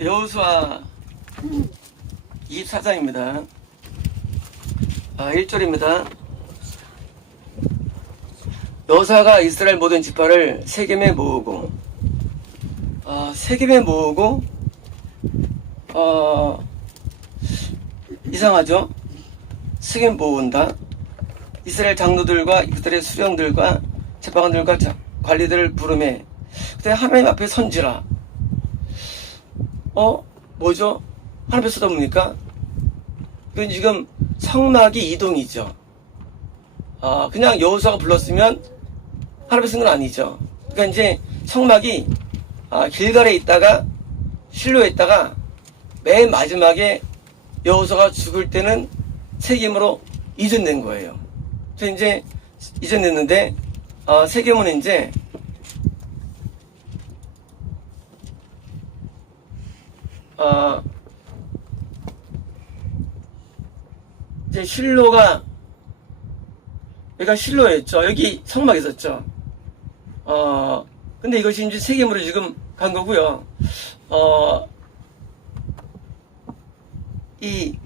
여호수아 24장입니다. 1절입니다. 여호수아가 이스라엘 모든 지파를 세겜에 모으고 세겜에 모으고 이상하죠? 세겜 모은다. 이스라엘 장로들과 그들의 수령들과 재판관들과 관리들을 부르매 그때 하나님 앞에 선지라. 뭐죠? 하나님 앞에 서다 보니까 이건 지금 성막이 이동이죠. 그냥 여호수아가 불렀으면 하나님 앞에 쓴 건 아니죠. 그러니까 이제 성막이 길갈에 있다가 실로에 있다가 맨 마지막에 여호수아가 죽을 때는 세겜으로 이전된 거예요. 그래서 이제 이전됐는데 세겜은 이제 이제 실로가 여기가 실로였죠. 여기 성막이 있었죠. 근데 이것이 이제 세겜으로 지금 간 거고요. 이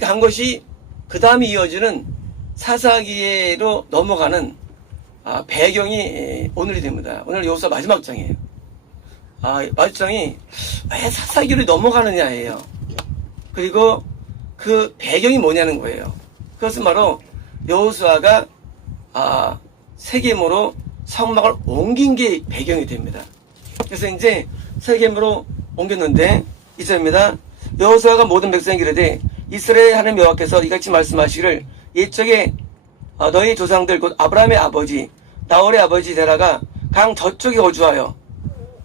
간 것이 그 다음에 이어지는 사사기로 넘어가는 배경이 오늘이 됩니다. 오늘 여호수아 마지막 장이에요. 마지막 장이 왜 사사기로 넘어가느냐예요. 그리고 그 배경이 뭐냐는 거예요. 그것은 바로 여호수아가 세겜으로 성막을 옮긴 게 배경이 됩니다. 그래서 이제 세겜으로 옮겼는데 이절입니다. 여호수아가 모든 백성에게 이르되 이스라엘 하나님 여호와께서 이같이 말씀하시기를 옛적에 너희 조상들 곧 아브라함의 아버지 나홀의 아버지 데라가 강 저쪽에 거주하여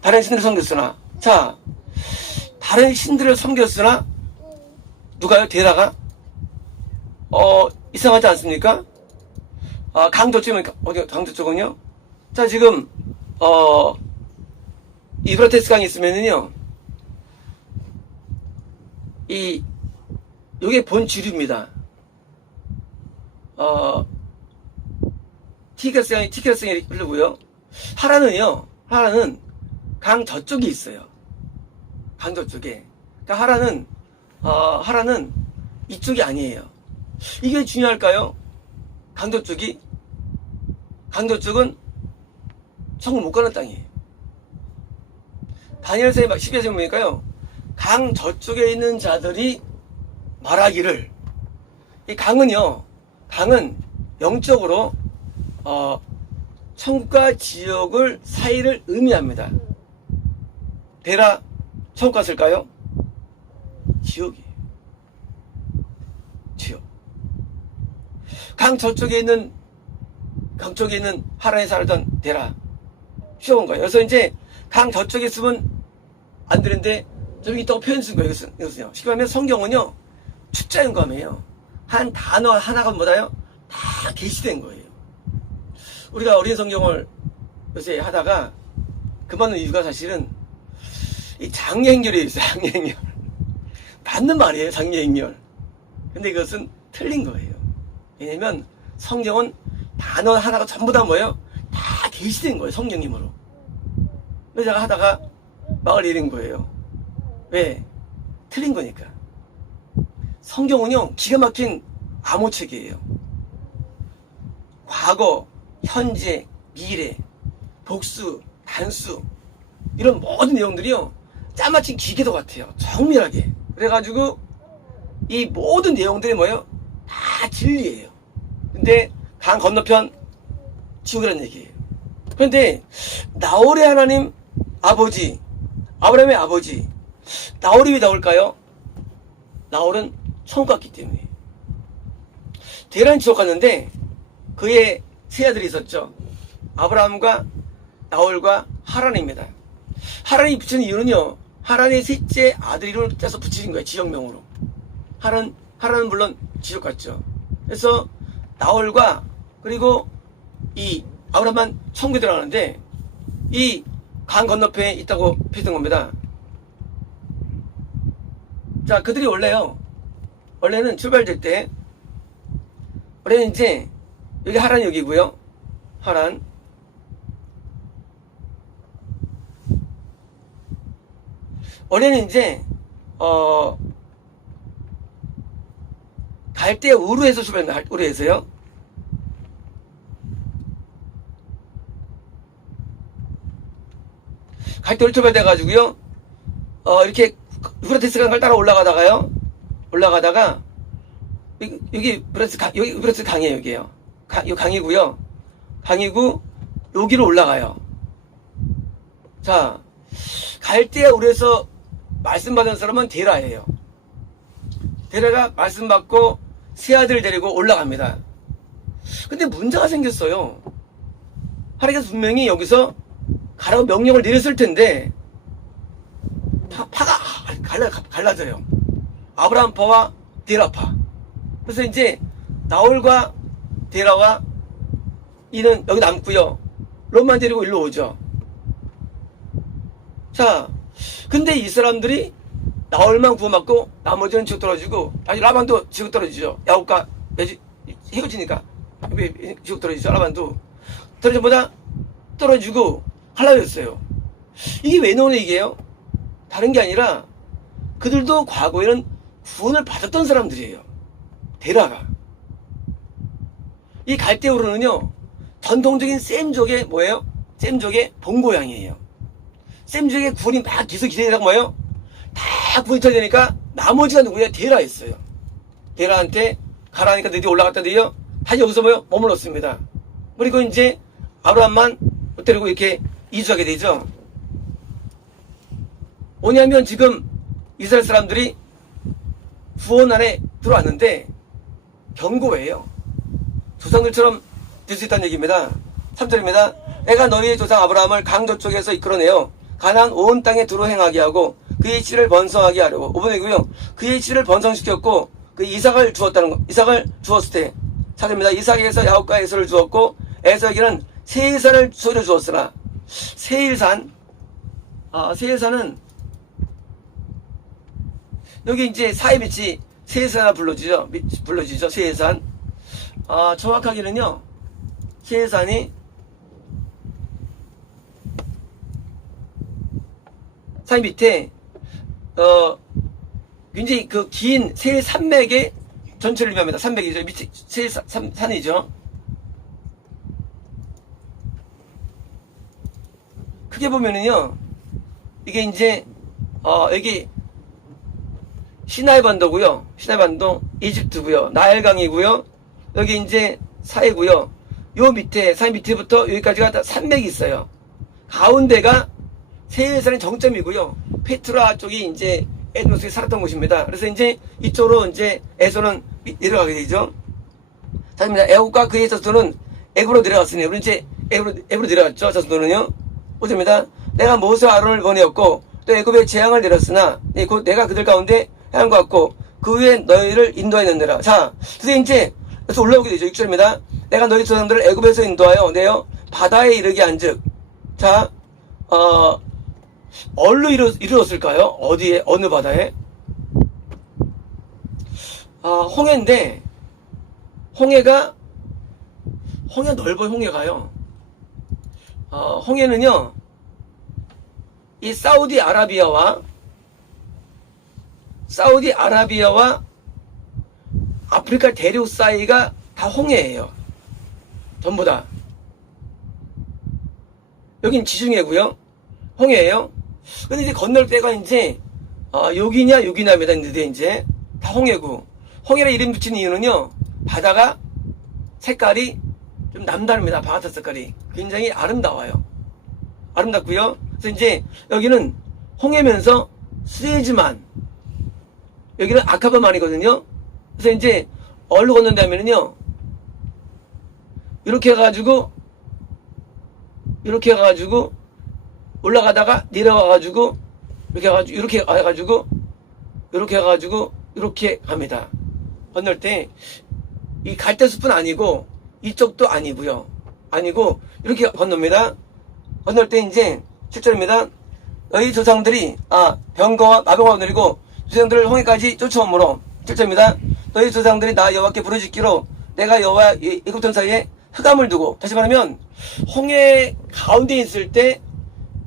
다른 신들을 섬겼으나 자 다른 신들을 섬겼으나 누가요? 데라가 이상하지 않습니까? 강 저쪽이면 어디 강 저쪽은요? 자 지금 이브라테스 강이 있으면은요 요게 본주류입니다. 티그라스강이 흐르고요. 하라는 강 저쪽에 있어요. 강 저쪽에. 그러니까 하라는 이쪽이 아니에요. 이게 중요할까요? 강 저쪽은 성을 못 가는 땅이에요. 다니엘서의 12절에 보니까요. 강 저쪽에 있는 자들이 말하기를 이 강은 영적으로 천국과 지옥을 사이를 의미합니다. 데라 천국 갔을까요? 지옥이에요. 지옥. 강 저쪽에 있는 하란에 살던 데라 쉬어온 거예요. 그래서 이제 강 저쪽에 있으면 안 되는데 저기 있다고 표현 쓴 거예요. 이것은요. 쉽게 말하면 성경은요 추자연감이에요. 한 단어 하나가 뭐다요? 다 계시된 거예요. 우리가 어린 성경을 요새 하다가 그만한 이유가 사실은 이 장례행렬이 있어요. 장례행렬. 맞는 말이에요. 장례행렬. 근데 이것은 틀린 거예요. 왜냐면 성경은 단어 하나가 전부 다 뭐예요? 다 계시된 거예요. 성령님으로. 그래서 제가 하다가 막을 잃은 거예요. 왜? 틀린 거니까. 성경은요 기가 막힌 암호책이에요. 과거, 현재, 미래, 복수, 단수 이런 모든 내용들이요 짜맞힌 기계도 같아요. 정밀하게. 그래가지고 이 모든 내용들이 뭐예요? 다 진리예요. 근데 강 건너편 지옥이라는 얘기예요. 그런데 나홀의 하나님 아버지 아브라함의 아버지 나홀이 왜 나올까요? 나홀은 천국 갔기 때문에. 데라는 지옥 갔는데 그의 세 아들이 있었죠. 아브라함과 나홀과 하란입니다. 하란이 붙인 이유는요 하란의 셋째 아들 이름을 짜서 붙이신 거예요. 지역명으로. 하란은 물론 지옥 갔죠. 그래서 나홀과 그리고 이 아브라함만 천국에 들어가는데 이 강 건너편에 있다고 표현된 겁니다. 자 그들이 원래는 출발될 때 원래는 이제 여기 하란 여기고요. 하란 원래는 이제 갈대 우르에서 출발합니다. 우르에서요. 갈대 우르 출발돼가지고요. 이렇게 유프라테스 강을 따라 올라가다가요. 올라가다가 여기 유프라테스 강이에요. 여기에요. 이 강이고요. 강이고 여기로 올라가요. 자, 갈대 우르에서 말씀받은 사람은 데라예요. 데라가 말씀받고 세 아들 데리고 올라갑니다. 근데 문제가 생겼어요. 하나님께서 분명히 여기서 가라고 명령을 내렸을 텐데 파가 갈라져요. 아브라함파와 데라파. 그래서 이제 나홀과 데라와 이는 여기 남고요. 롯만 데리고 일로 오죠. 자, 근데 이 사람들이 나홀만 구원받고 나머지는 지고 떨어지고, 아니 라반도 지고 떨어지죠. 야곱과 헤어지니까 지고 떨어지죠. 라반도 떨어지보다 떨어지고 할라졌어요. 이게 왜 나오는 얘기예요? 다른 게 아니라 그들도 과거에는 구원을 받았던 사람들이에요. 데라가. 이 갈대우르는요, 전통적인 셈족의 뭐예요? 셈족의 본고양이에요. 셈족의 구원이 막 계속 기다리다가 뭐예요? 다 구원이 터지니까 나머지가 누구예요? 데라였어요. 데라한테 가라니까 너희 올라갔다더니요, 다시 여기서 뭐예요? 머물렀습니다. 그리고 이제 아브라함만 데리고 이렇게 이주하게 되죠. 뭐냐면 지금 이스라엘 사람들이 구원 안에 들어왔는데 경고예요. 조상들처럼 될 수 있다는 얘기입니다. 3절입니다. 내가 너희의 조상 아브라함을 강저 쪽에서 이끌어내어 가나안 온 땅에 두루 행하게 하고 그의 씨를 번성하게 하려고. 5번이고요. 그의 씨를 번성시켰고 그 이삭을 주었다는 거. 이삭을 주었을 때 4절입니다. 이삭에게서 야곱과 에서를 주었고 에서에게는 세일산을 소유로 주었으나. 세일산, 세일산은 여기 이제 사이 빛이 세일산이라 불러지죠. 세일산. 정확하게는요, 세일산이 사이 밑에 굉장히 그 긴 세일산맥의 전체를 의미합니다. 산맥이죠. 밑에 세일산이죠. 크게 보면은요, 이게 이제 여기 시나이 반도고요. 시나이 반도 이집트고요. 나일강이고요. 여기 이제 사해고요. 요 밑에 사해 밑에부터 여기까지가 다 산맥이 있어요. 가운데가 세일산의 정점이고요. 페트라 쪽이 이제 에드모스에 살았던 곳입니다. 그래서 이제 이쪽으로 이제 에서는 내려가게 되죠. 자입니다. 애굽과 그의 자손은 애굽으로 내려갔으니 우리 이제 애굽으로 내려갔죠. 자손들은요. 보십니다. 내가 모세와 아론을 보내었고 또 애굽에 재앙을 내렸으나 곧 내가 그들 가운데 행한 것 같고 그 후에 너희를 인도하였느니라. 자, 그래서 이제 그래서 올라오게 되죠. 6절입니다. 내가 너희 조상들을 애굽에서 인도하여 내어 바다에 이르게 한즉. 자, 어디로 이르렀을까요? 어디에, 어느 바다에? 홍해인데 홍해가 넓어요. 홍해가요. 홍해는요, 이 사우디아라비아와 아프리카 대륙 사이가 다 홍해예요. 전부 다. 여긴 지중해고요. 홍해예요. 근데 이제 건널 때가 이제 여기냐 여기냐입니다. 근데 이제 다 홍해고. 홍해라 이름 붙인 이유는요, 바다가 색깔이 좀 남다릅니다. 바다 색깔이 굉장히 아름다워요. 아름답고요. 그래서 이제 여기는 홍해면서 수에즈만, 여기는 아카바만이거든요. 그래서 이제 어디로 건넌다면은요, 이렇게 해가지고 올라가다가 내려와가지고 이렇게 갑니다. 건널 때 이 갈대숲은 아니고 이쪽도 아니고요. 아니고 이렇게 건넙니다. 건널 때 이제 7절입니다. 너희 조상들이 병거와 마병과 내리고 조상들을 홍해까지 쫓아오므로. 7절입니다. 너희 조상들이 나 여호와께 부르짖기로 내가 여호와 애굽 전 사이에 흑암을 두고. 다시 말하면 홍해 가운데 있을 때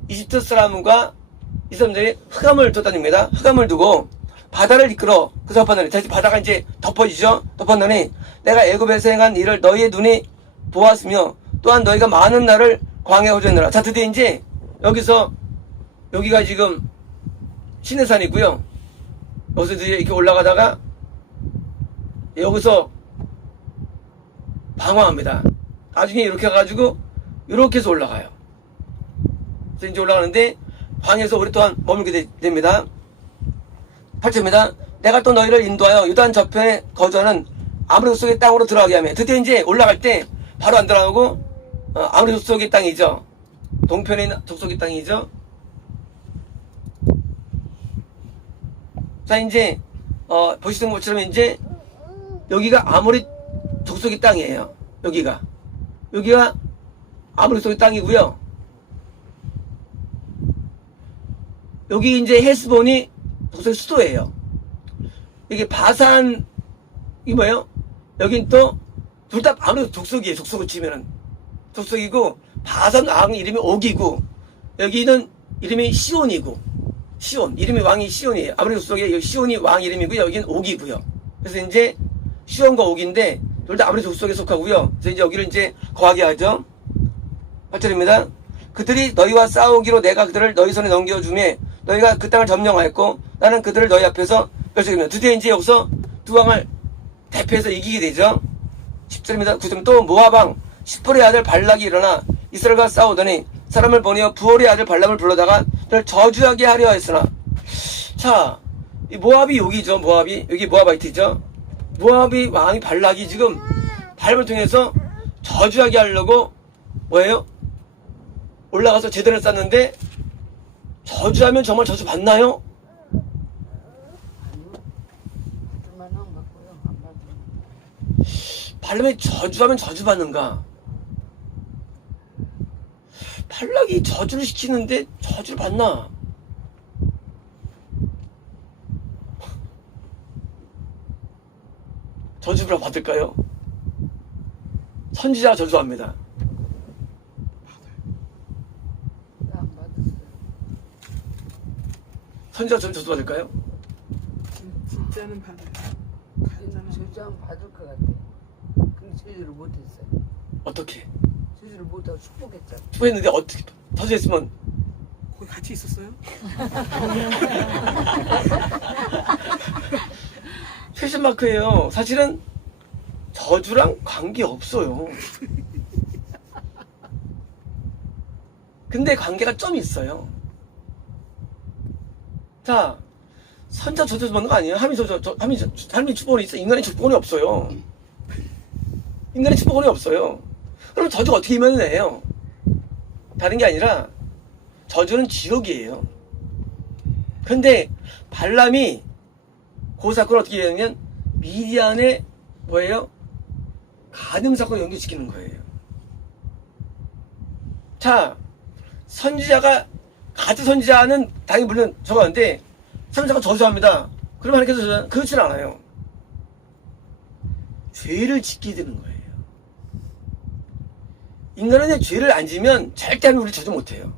이집트 사람과 이 사람들이 흑암을 뒀다닙니다. 흑암을 두고 바다를 이끌어 그 덮었느니 다시 바다가 이제 덮어지죠. 덮었느니 내가 애굽에서 행한 일을 너희의 눈이 보았으며 또한 너희가 많은 날을 광야에 호전하라. 자, 드디어 이제 여기가 지금 시내산이고요. 여기서 드디어 이렇게 올라가다가 여기서 방황합니다. 나중에 이렇게 해가지고 이렇게 해서 올라가요. 그래서 이제 올라가는데 광야에서 오랫동안 머물게 됩니다. 8절입니다. 내가 또 너희를 인도하여 유단 저편에 거주하는 아므리 족속의 땅으로 들어가게 하며 드디어 이제 올라갈 때 바로 안 들어가고 아므리 족속의 땅이죠. 동편에 있는 족속의 땅이죠. 자, 이제 보시는 것처럼 이제 여기가 아모리 족속의 땅이에요. 여기가 아모리 족속의 땅이고요. 여기 이제 헤스본이 족속의 수도예요. 이게 바산 이 뭐예요? 여긴 또 둘 다 아무래도 족속이에요. 족속을 치면은 족속이고 바산 왕 이름이 옥이고 여기는 이름이 시온이고 시온 이름이 왕이 시온이에요. 아무래도 족속에 여기 시온이 왕 이름이고요. 여기는 옥이고요. 그래서 이제 시온과 옥인데 둘 다 아무래도 족속에 속하고요. 그래서 이제 여기를 이제 거하게 하죠. 8절입니다. 그들이 너희와 싸우기로 내가 그들을 너희 손에 넘겨주매 너희가 그 땅을 점령하였고 나는 그들을 너희 앞에서 멸시하겠노라. 드디어 이제 여기서 두 왕을 대표해서 이기게 되죠. 10절입니다. 9절 또 모압왕 십볼의 아들 발락이 일어나 이스라엘과 싸우더니 사람을 보내어 부올의 아들 발람을 불러다가 그를 저주하게 하려 했으나 자, 이 모압이 여기죠. 모압이 여기 모압아이트죠. 모압이 왕이 발락이 지금 발람을 통해서 저주하게 하려고 뭐예요? 올라가서 제단을 쌓는데 저주하면 정말 저주 받나요? 발람이 저주하면 저주 받는가? 발락이 저주를 시키는데 저주를 받나? 저주를 받을까요? 선지자가 저주합니다. 선지자가 저주 받을까요? 진짜는 받아요. 저주하면 받을 것 같아. 근데 저주를 못했어요. 어떻게? 저주를 못하고 축복했잖아. 축복했는데 어떻게 저주했으면 거기 같이 있었어요? 퀘션 마크예요. 사실은 저주랑 관계 없어요. 근데 관계가 좀 있어요. 자, 선자 저주 받는 거 아니에요? 하나님의 축복이 있어. 인간의 축복이 없어요. 인간의 축복이 없어요. 그럼 저주가 어떻게 임하는 애예요? 다른 게 아니라 저주는 지옥이에요. 근데 발람이 그 사건을 어떻게 되냐면 미디안의 뭐예요? 간음 사건을 연결시키는 거예요. 자, 선지자가 같은 선지자는 당연히 물론 저거한데 선지자가 저주합니다. 그러면 하나님께서 저주하는 그렇진 않아요. 죄를 짓게 되는 거예요. 인간은 죄를 안 지면 절대 하면 우리 저주 못해요.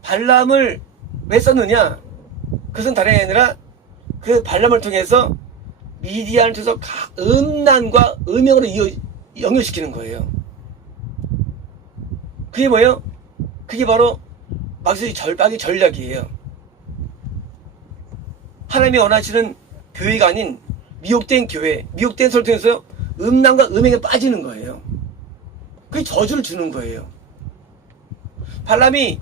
발람을 왜 썼느냐? 그것은 다른 게 아니라 그 발람을 통해서 미디안을 통해서 음란과 음행으로 연결시키는 거예요. 그게 뭐예요? 그게 바로 마귀의 절박의 전략이에요. 하나님이 원하시는 교회가 아닌 미혹된 교회, 미혹된 소를 통해서 음란과 음행에 빠지는 거예요. 그게 저주를 주는 거예요. 발람이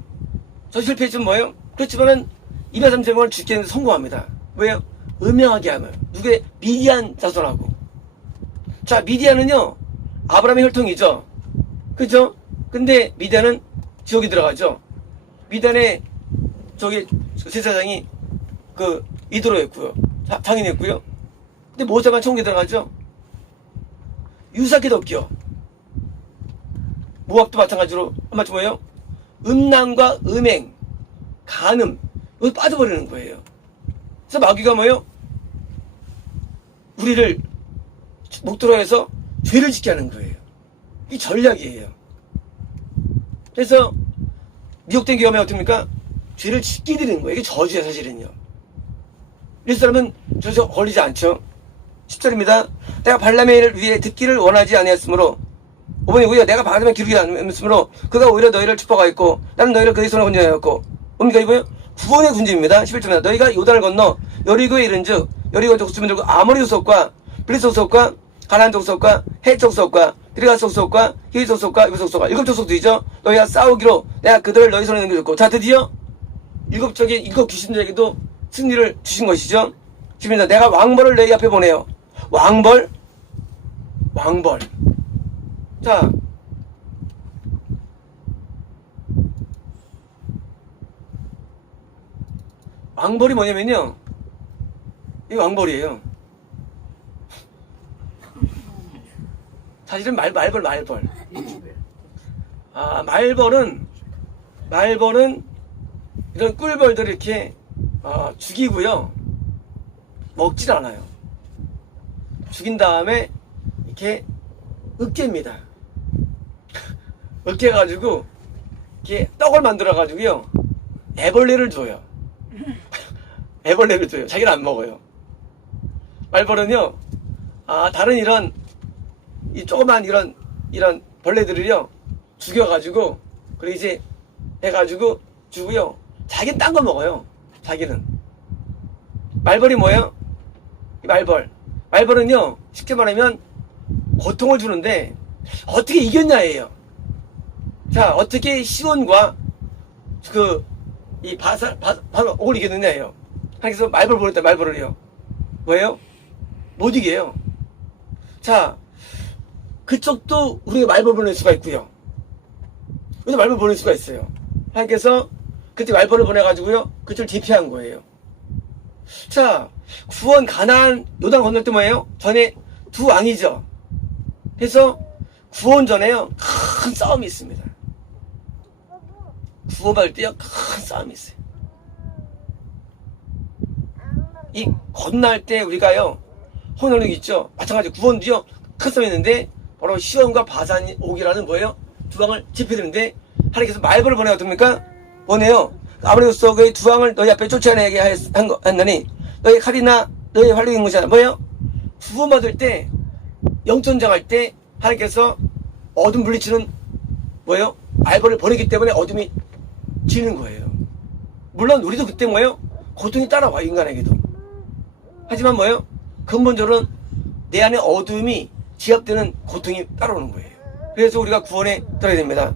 저 실패했지만 뭐예요? 그렇지만은 230명을 죽게 하는데 성공합니다. 왜요? 음행하게 하면. 누구의? 미디안 자손하고. 자, 미디안은요, 아브라함의 혈통이죠. 그죠? 근데 미디안은 지옥에 들어가죠. 미디안의 저기 제사장이 그 이도로였고요. 장인했고요. 근데 모세만 천국에 들어가죠. 유사케도 없죠. 모압도 마찬가지로 한마디 뭐예요? 음란과 음행, 간음, 여기 빠져버리는 거예요. 그래서 마귀가 뭐예요? 우리를 목도로 해서 죄를 짓게 하는 거예요. 이 전략이에요. 그래서 미혹된 교회가 어떻습니까? 죄를 짓게 되는 거예요. 이게 저주예요, 사실은요. 이 사람은 저주 걸리지 않죠. 10절입니다. 내가 발람의 일을 위해 듣기를 원하지 아니했으므로 5번이 오히려 내가 발람의 기르지 않았으므로 그가 오히려 너희를 축복하였고 나는 너희를 그의 손에 건져하였고 뭡니까 이거요? 구원의 군주입니다. 11절입니다. 너희가 요단을 건너 여리고에 이른즉 여리고 족수민들과 아모리 족속과 블리스 족속과 가나안 족속과 헷 족속과 드리가 족속과 히위 족속과 이브 족속과 7족속들이죠. 너희가 싸우기로 내가 그들을 너희 손에 넘겨줬고 자 드디어 일곱 귀신들에게도 승리를 주신 것이죠. 지금입니다. 내가 왕벌을 너희 앞에 보내요. 왕벌. 자, 왕벌이 뭐냐면요. 이 왕벌이에요. 사실은 말벌. 아, 말벌은 이런 꿀벌들을 이렇게 죽이고요. 먹질 않아요. 죽인 다음에 이렇게 으깨입니다. 으깨가지고 이렇게 떡을 만들어가지고요. 애벌레를 줘요. 애벌레를 줘요. 자기는 안 먹어요. 말벌은요. 다른 이런 이 조그만 이런 벌레들을요 죽여가지고 그리고 이제 해가지고 주고요. 자기는 딴 거 먹어요. 자기는. 말벌이 뭐예요? 이 말벌은요 쉽게 말하면 고통을 주는데 어떻게 이겼냐예요. 자, 어떻게 시온과 이 바삭을 이겼느냐예요. 그래서 말벌 보냈다. 말벌을요 뭐예요? 못 이겨요. 자, 그쪽도 우리가 말벌 보낼 수가 있고요. 우리도 말벌 보낼 수가 있어요. 하나님께서 그때 말벌을 보내가지고요 그쪽을 대피한 거예요. 자, 구원 가나안 요단 건널 때 뭐예요? 전에 두 왕이죠. 그래서 구원 전에요 큰 싸움이 있습니다. 구원받을 때요 큰 싸움이 있어요. 이 건널 때 우리가요 혼혈력 있죠. 마찬가지 구원도요 큰 싸움이 있는데 바로 시온과 바산 옥이라는 뭐예요? 두 왕을 집해드는데 하나님께서 말벌을 보내가 어떻습니까? 보내요. 아브라함 속의 두 왕을 너희 앞에 쫓아내게 했느니 너희 칼이나 너희 활력인 것이 아니라 뭐예요? 구원받을 때 영전쟁 할 때 하나님께서 어둠 물리치는 뭐예요? 말벌을 보내기 때문에 어둠이 지는 거예요. 물론 우리도 그때 뭐예요? 고통이 따라와 인간에게도. 하지만 뭐예요? 근본적으로는 내 안에 어둠이 지압되는 고통이 따라오는 거예요. 그래서 우리가 구원에 들어야 됩니다.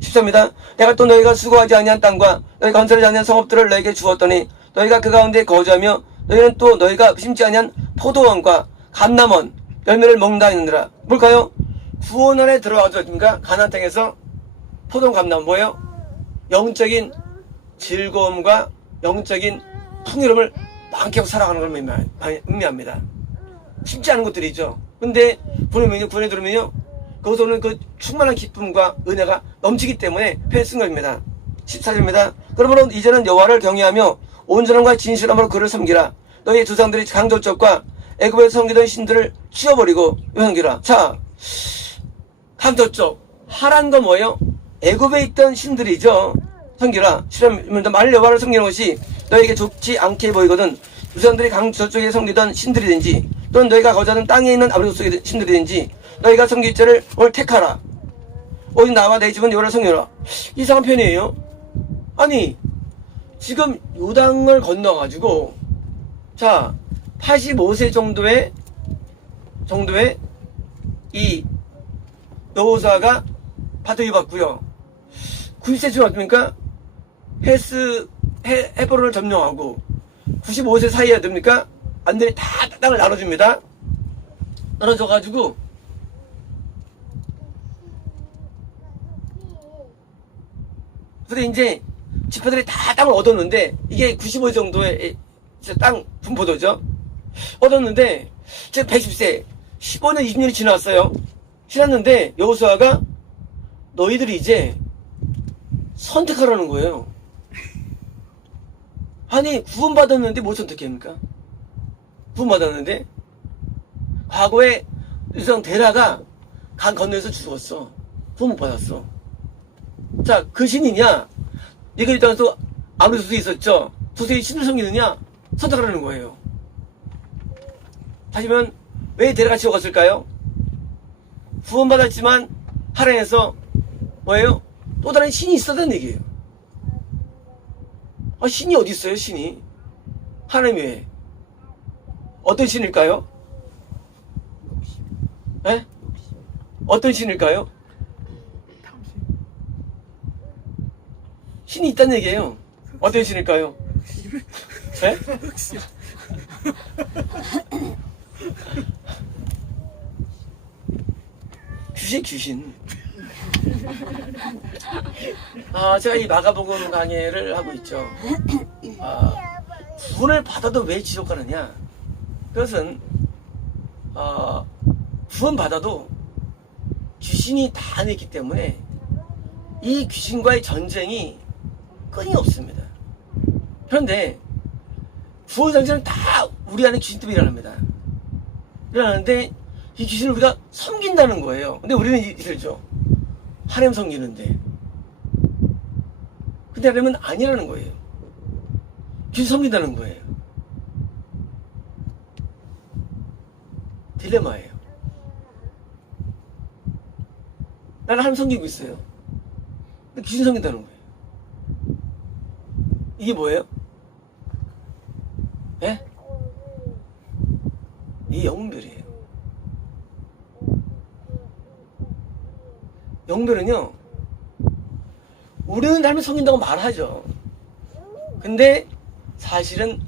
14입니다. 내가 또 너희가 수고하지 아니한 땅과 너희가 건설하지 아니한 성읍들을 너희에게 주었더니 너희가 그 가운데 거주하며 너희는 또 너희가 심지 아니한 포도원과 감람원 열매를 먹는다 했느니라. 뭘까요? 구원 안에 들어가서 가나안 땅에서 포도원 감람원 뭐예요? 영적인 즐거움과 영적인 풍요로움을 많게 하고 살아가는 걸 의미합니다. 쉽지 않은 것들이죠. 근데 구원에 들으면요 거기서 오는 그 충만한 기쁨과 은혜가 넘치기 때문에 표현 쓴 겁니다. 14절입니다. 그러므로 이제는 여호와를 경외하며 온전함과 진실함으로 그를 섬기라. 너희 조상들이 강도적과 애굽에서 섬기던 신들을 치워버리고 섬기라. 자, 강도적 하란 거 뭐예요? 애굽에 있던 신들이죠. 섬기라. 실험입니다. 만일 여호와를 섬기는 것이 너에게 좋지 않게 보이거든 조상들이 강 저쪽에 섬기던 신들이든지 또는 너희가 거주하는 땅에 있는 아브라함 속의 신들이든지 너희가 섬길 자를 오늘 택하라. 오직 나와 내 집은 여호와를 섬기라. 이상한 편이에요. 아니 지금 요단을 건너가지고 자 85세 정도의 이 여호사가 바통이 받고요. 90세쯤 어떻습니까? 헤브론을 점령하고 95세 사이에 됩니까? 안들이 다 땅을 나눠줍니다. 나눠줘가지고 근데 이제 지파들이 다 땅을 얻었는데 이게 95세 정도의 땅 분포도죠. 얻었는데 지금 110세 15년 20년이 지났는데 여호수아가 너희들이 이제 선택하라는 거예요. 아니 구원받았는데 뭘 선택합니까? 구원받았는데 과거에 유성 데라가 강 건너에서 죽었어. 구원 못 받았어. 자, 그 신이냐? 네가 이 땅에서 아무리 소수에 있었죠. 소수의 신을 섬기느냐 선택하라는 거예요. 하지만 왜 데라가 지옥 갔을까요? 구원받았지만 하나님께서 뭐예요? 또 다른 신이 있었다는 얘기예요. 신이 어디 있어요? 신이 하나님 외에 어떤 신일까요? 에? 어떤 신일까요? 탐심. 신이 있다는 얘기예요. 어떤 신일까요? 에? 흑심. 귀신. 제가 이 마가복음 강의를 하고 있죠. 구원을 받아도 왜 지옥 가느냐? 그것은 구원 받아도 귀신이 다 안에 때문에 이 귀신과의 전쟁이 끈이 없습니다. 그런데 구원 전쟁은 다 우리 안에 귀신 때문에 일어납니다. 일어나는데 이 귀신을 우리가 섬긴다는 거예요. 근데 우리는 이러죠. 하나님 섬기는데. 근데 하나님은 아니라는 거예요. 귀신 섬긴다는 거예요. 딜레마예요. 나는 하나님 섬기고 있어요. 근데 귀신 섬긴다는 거예요. 이게 뭐예요? 예? 이게 영별이에요. 영별은요, 우리는 하나님을 섬긴다고 말하죠. 근데 사실은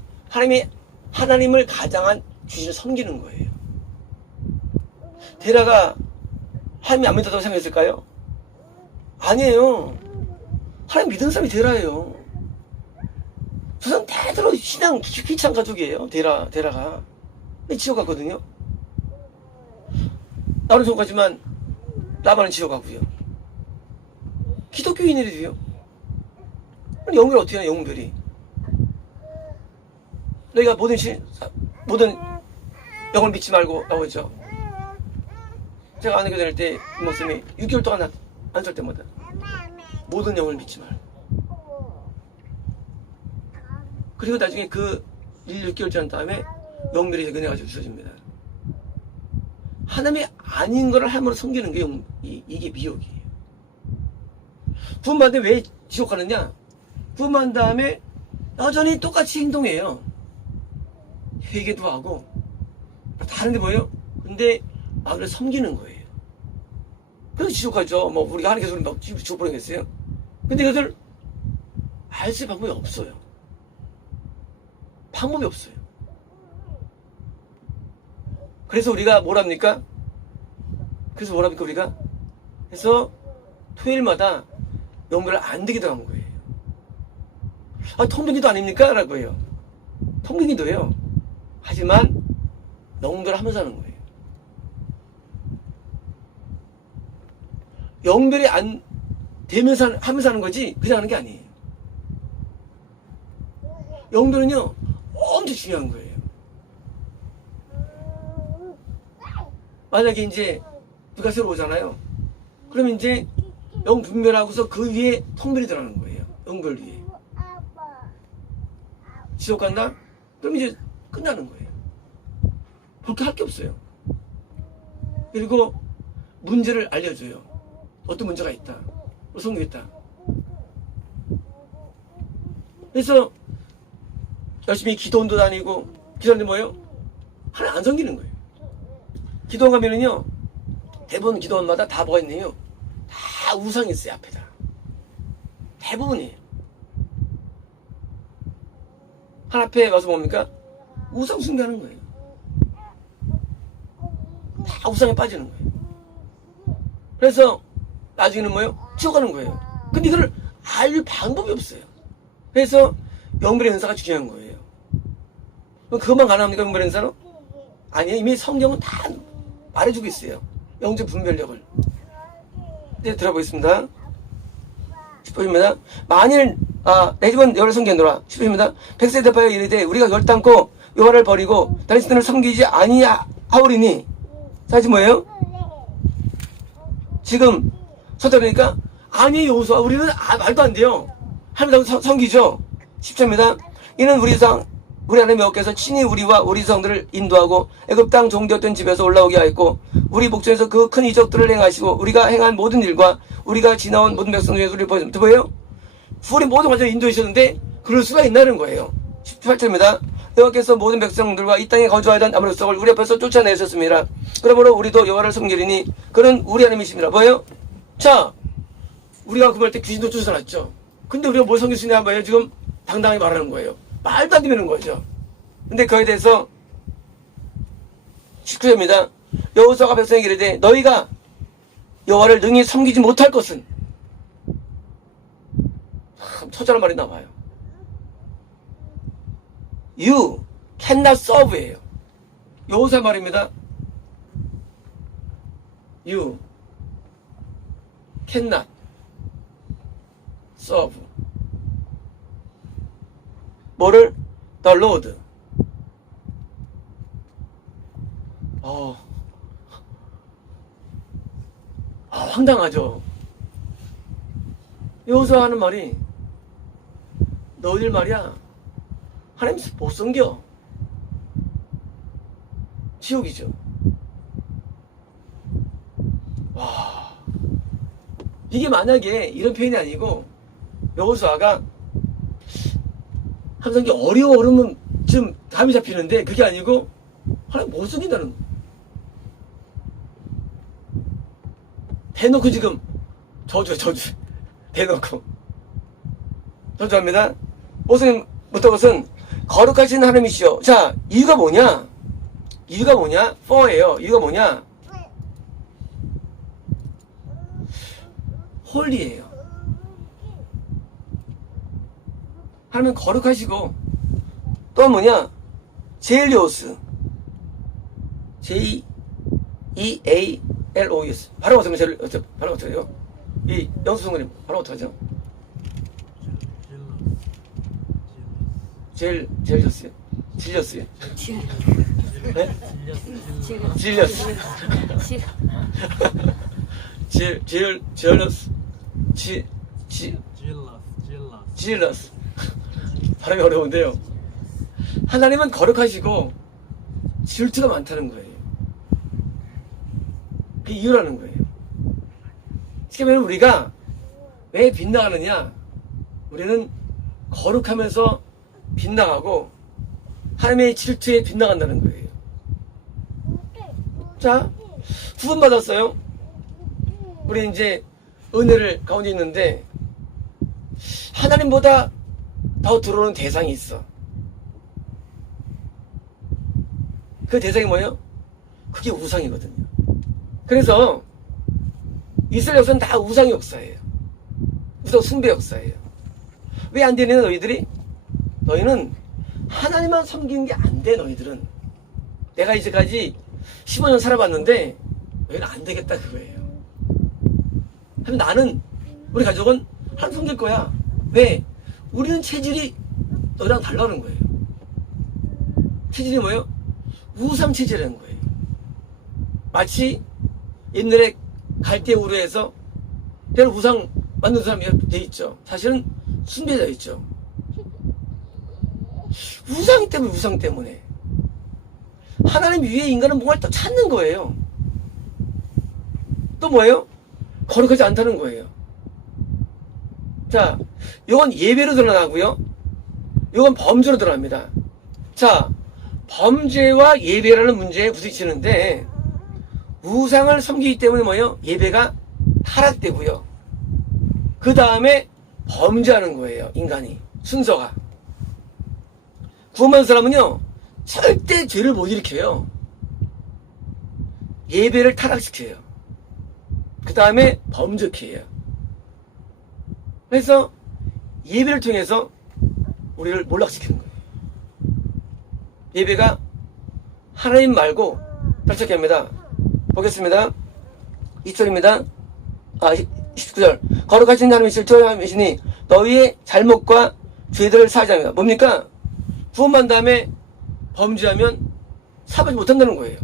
하나님을 가장한 귀신을 섬기는 거예요. 데라가 하나님이 안 믿었다고 생각했을까요? 아니에요. 하나님 믿는 사람이 데라예요. 두 사람 대대로 신앙 귀찬 가족이에요. 데라가. 근데 지옥 갔거든요. 나는 지옥 가지만 라반은 지옥 가고요. 기독교인이래도요. 영별 어떻게 하냐, 영별이. 너희가 모든 영을 믿지 말고 나오죠. 제가 아는 교회 다닐 때 이 목사님이 6개월 동안 안설 때마다 모든 영을 믿지 말고. 그리고 나중에 그 6개월 지난 다음에 영별이 은혜가 주셔집니다. 하나님이 아닌 거를 함으로 섬기는 게 이게 미혹이에요. 구원받는데 왜 지옥 가느냐? 구원받은 다음에 여전히 똑같이 행동해요. 회개도 하고 다른데 뭐예요? 근데 마귀를 섬기는 거예요. 그래서 지옥 가죠. 우리가 하나님께서 우리 막 지옥 보내겠어요? 근데 그들 알 수 있는 방법이 없어요. 방법이 없어요. 그래서 우리가 뭐랍니까? 우리가? 그래서 토요일마다 영별을 안 되기도 한 거예요. 통등기도 아닙니까? 라고 해요. 통등기도예요. 하지만 영별을 하면서 하는 거예요. 영별이 안 되면서 하면서 하는 거지 그냥 하는 게 아니에요. 영별은요 엄청 중요한 거예요. 만약에 이제 누가 새로 오잖아요. 그러면 이제 영분별하고서 그 위에 통별이 들어가는 거예요. 영별 위에. 지옥 간다? 그럼 이제 끝나는 거예요. 그렇게 할 게 없어요. 그리고 문제를 알려줘요. 어떤 문제가 있다. 성공했다. 그래서 열심히 기도원도 다니고 기도하는데 뭐예요? 하나 안 섬기는 거예요. 기도원 가면은요 대부분 기도원마다 다 뭐가 있네요. 다 우상이 있어요. 앞에다. 대부분이에요. 하나 앞에 와서 뭡니까? 우상 숭배하는 거예요. 다 우상에 빠지는 거예요. 그래서 나중에는 뭐예요? 지옥 가는 거예요. 근데 이거를 알 방법이 없어요. 그래서 영별의 은사가 중요한 거예요. 그럼 그것만 가능합니까? 영별의 은사는? 아니에요. 이미 성경은 다 말해주고 있어요. 영적 분별력을. 이제 들어보겠습니다. 10번입니다. 만일 내 집은 여호와를 섬기노라. 10번입니다. 백세 대파여 이르되 우리가 결단코 여호와를 버리고 다른 신들을 섬기지 아니하오리니. 사실 뭐예요? 지금 서들으니까 아니 여호수아 우리는 말도 안 돼요. 하나님을 섬기죠. 10절입니다. 이는 우리 하나님 여호와께서 친히 우리와 우리 성들을 인도하고 애굽 땅 종되었던 집에서 올라오게 하였고 우리 목전에서 그 큰 이적들을 행하시고 우리가 행한 모든 일과 우리가 지나온 모든 백성 중에서 우리를 보여줍니다. 뭐예요? 우리 모든 과정을 인도하셨는데 그럴 수가 있나는 거예요. 18절입니다. 여호와께서 모든 백성들과 이 땅에 거주하던 아모리 족속을 우리 앞에서 쫓아내셨습니다. 그러므로 우리도 여호와를 섬기리니 그는 우리 하나님이십니다. 뭐예요? 자, 우리가 그말 때 귀신도 쫓아놨죠. 근데 우리가 뭘 섬길 수 있냐 말이에요. 지금 당당하게 말하는 거예요. 말도 안 되는 거죠. 근데 그에 대해서 19절입니다. 여호수아가 백성에게 이르되 너희가 여호와를 능히 섬기지 못할 것은 참 처절한 말이 나와요. You cannot serve예요. 여호수아 말입니다. You cannot serve. 뭐를? The Lord. 황당하죠. 여호수아 하는 말이 너희들 말이야 하나님 못 섬겨. 지옥이죠. 와, 이게 만약에 이런 표현이 아니고 여호수아가 항상 이게 어려워 그러면 좀 감이 잡히는데 그게 아니고 하나님 못 섬긴다는 거. 대놓고 지금 저주 대놓고 저주합니다. 못섬긴 못한 것은 거룩하신 하나님이시여. 자, 이유가 뭐냐? for예요. 이유가 뭐냐? 홀리예요. 하나님은 거룩하시고 또 뭐냐? 제일리오스. Jealous. 발음 어떻게 하면 발음 어떻게 해요? 이 영수성근님 발음 어떻게 하죠? 질렸어요? 네? 질렸어. 질러스. 발음이 어려운데요. 하나님은 거룩하시고 질투가 많다는 거예요. 그 이유라는 거예요. 그러면 우리가 왜 빗나가느냐? 우리는 거룩하면서 빗나가고 하나님의 질투에 빗나간다는 거예요. 자, 구원받았어요. 우리 이제 은혜를 가운데 있는데 하나님보다 더 들어오는 대상이 있어. 그 대상이 뭐예요? 그게 우상이거든요. 그래서 이스라엘 역사는 다 우상 역사예요. 우상 숭배 역사예요. 왜 안 되느냐 너희들이? 너희는 하나님만 섬기는 게 안 돼. 너희들은 내가 이제까지 15년 살아봤는데 너희는 안 되겠다 그거예요. 하면 나는 우리 가족은 하나님 섬길 거야. 왜? 우리는 체질이 너희랑 달라는 거예요. 체질이 뭐예요? 우상 체질이라는 거예요. 마치 옛날에 갈대우르에서 때로 우상 만든 사람이 돼 있죠. 사실은 숭배자 있죠. 우상 때문에 하나님 위에 인간은 뭔가를 또 찾는 거예요. 또 뭐예요? 거룩하지 않다는 거예요. 자, 이건 예배로 드러나고요. 이건 범죄로 드러납니다. 자, 범죄와 예배라는 문제에 부딪히는데 우상을 섬기기 때문에 뭐예요? 예배가 타락되고요. 그 다음에 범죄하는 거예요. 인간이 순서가. 구원받은 사람은요 절대 죄를 못 일으켜요. 예배를 타락시켜요. 그 다음에 범죄케 해요. 그래서 예배를 통해서 우리를 몰락시키는 거예요. 예배가 하나님 말고 발전케 합니다. 보겠습니다. 2절입니다. 19절. 거룩하신 하나님이 질투하시니 너희의 잘못과 죄들을 사하자. 뭡니까? 구원받은 다음에 범죄하면 사하지 못한다는 거예요.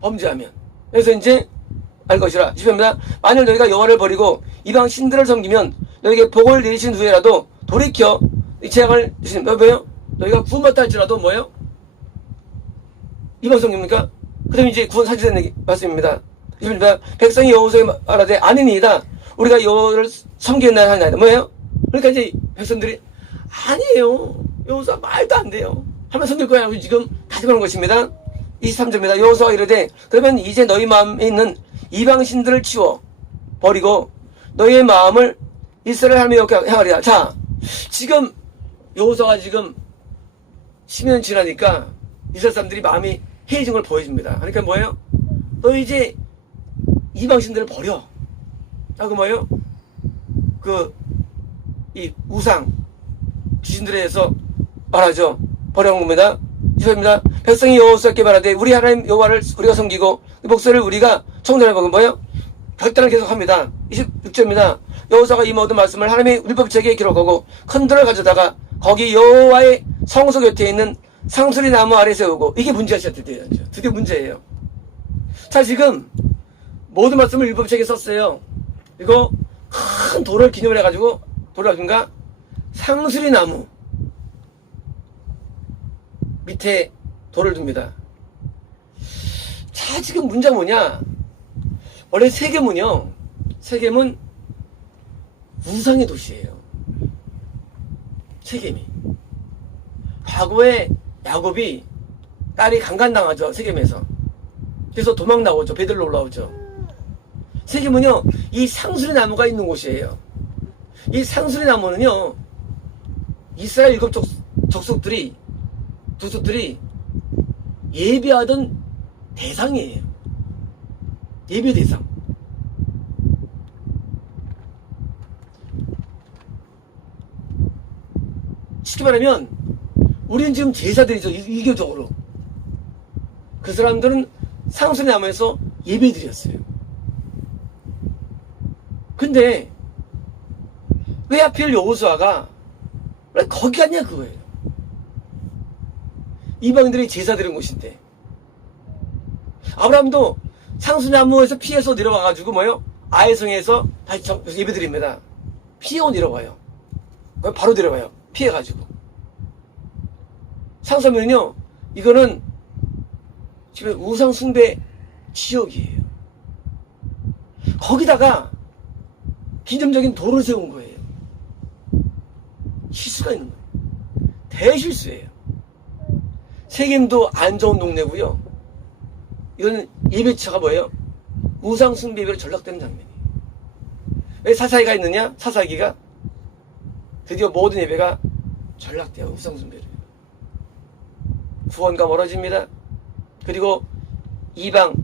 범죄하면. 그래서 이제 알 것이라. 10절입니다. 만일 너희가 여호와를 버리고 이방 신들을 섬기면 너에게 복을 내리신 후에라도 돌이켜 이 재앙을 주신 뭐예요? 너희가 구원받다 할지라도 뭐예요? 이 방송입니까? 그 다음에 이제 구원 사실된 말씀입니다. 이십니다. 백성이 여호수아에게 말하되 아니니이다. 우리가 여호와를 섬기는 하나이다. 뭐예요? 그러니까 이제 백성들이 아니에요. 여호수아 말도 안 돼요. 하면 섬길 거야. 하고 지금 다짐하는 것입니다. 23절입니다. 여호수아가 이르되 그러면 이제 너희 마음에 있는 이방신들을 치워 버리고 너희의 마음을 이스라엘 하나님의 향하리라. 자, 지금 여호수아가 지금 10년 지나니까 이스라엘 사람들이 마음이 해이진 걸 보여줍니다. 그러니까 뭐예요? 너 이제 이방신들을 버려. 하고 뭐예요? 이 우상 귀신들에 대해서 말하죠. 버려온 겁니다. 이십니다. 백성이 여호수아께 말하되 우리 하나님 여호와를 우리가 섬기고 목소리를 우리가 청전해 보면 뭐예요? 결단을 계속합니다. 26절입니다. 여호수아가 이 모든 말씀을 하나님의 율법책에 기록하고 큰 돌을 가져다가 거기 여호와의 성소 곁에 있는 상수리 나무 아래 세우고 이게 문제가 시작됐대요. 드디어 문제예요. 자, 지금 모든 말씀을 율법책에 썼어요. 이거 큰 돌을 기념을 해가지고 돌아준가 상수리 나무 밑에 돌을 둡니다. 자, 지금 문제가 뭐냐? 원래 세겜은요, 세겜은 우상의 도시예요. 세겜이. 과거에 야곱이 딸이 강간당하죠. 세겜에서. 그래서 도망 나오죠. 베들로 올라오죠. 세겜은요, 이 상수리 나무가 있는 곳이에요. 이 상수리 나무는요, 이스라엘 일곱 족속들이 예배하던 대상이에요. 예배 대상. 쉽게 말하면 우리는 지금 제사들이죠. 이교적으로. 그 사람들은 상수리 나무에서 예배 드렸어요. 근데 왜 하필 여호수아가 왜 거기 갔냐 그거예요. 이방인들이 제사 드린 곳인데 아브라함도 상수나무에서 피해서 내려와가지고 뭐요? 아해성에서 다시 예배 드립니다. 피해고 내려와요. 바로 내려와요. 피해가지고. 상수하면요, 이거는 지금 우상숭배 지역이에요. 거기다가 기념적인 돌을 세운 거예요. 실수가 있는 거예요. 대실수예요. 세겜도 안 좋은 동네고요. 이건 예배처가 뭐예요? 우상숭배 예배로 전락되는 장면이에요. 왜 사사기가 있느냐? 사사기가 드디어 모든 예배가 전락돼요. 우상숭배로. 구원과 멀어집니다. 그리고 이방